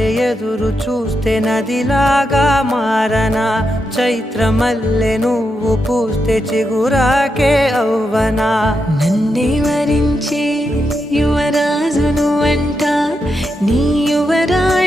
వలె ఎదురు చూస్తే నదిలాగా మారనా, చైత్రమల్లె నువ్వు పూస్తే చిగురాకే అవ్వనా. నన్నే వరించే యువరాజును అంట నీ యువరాణి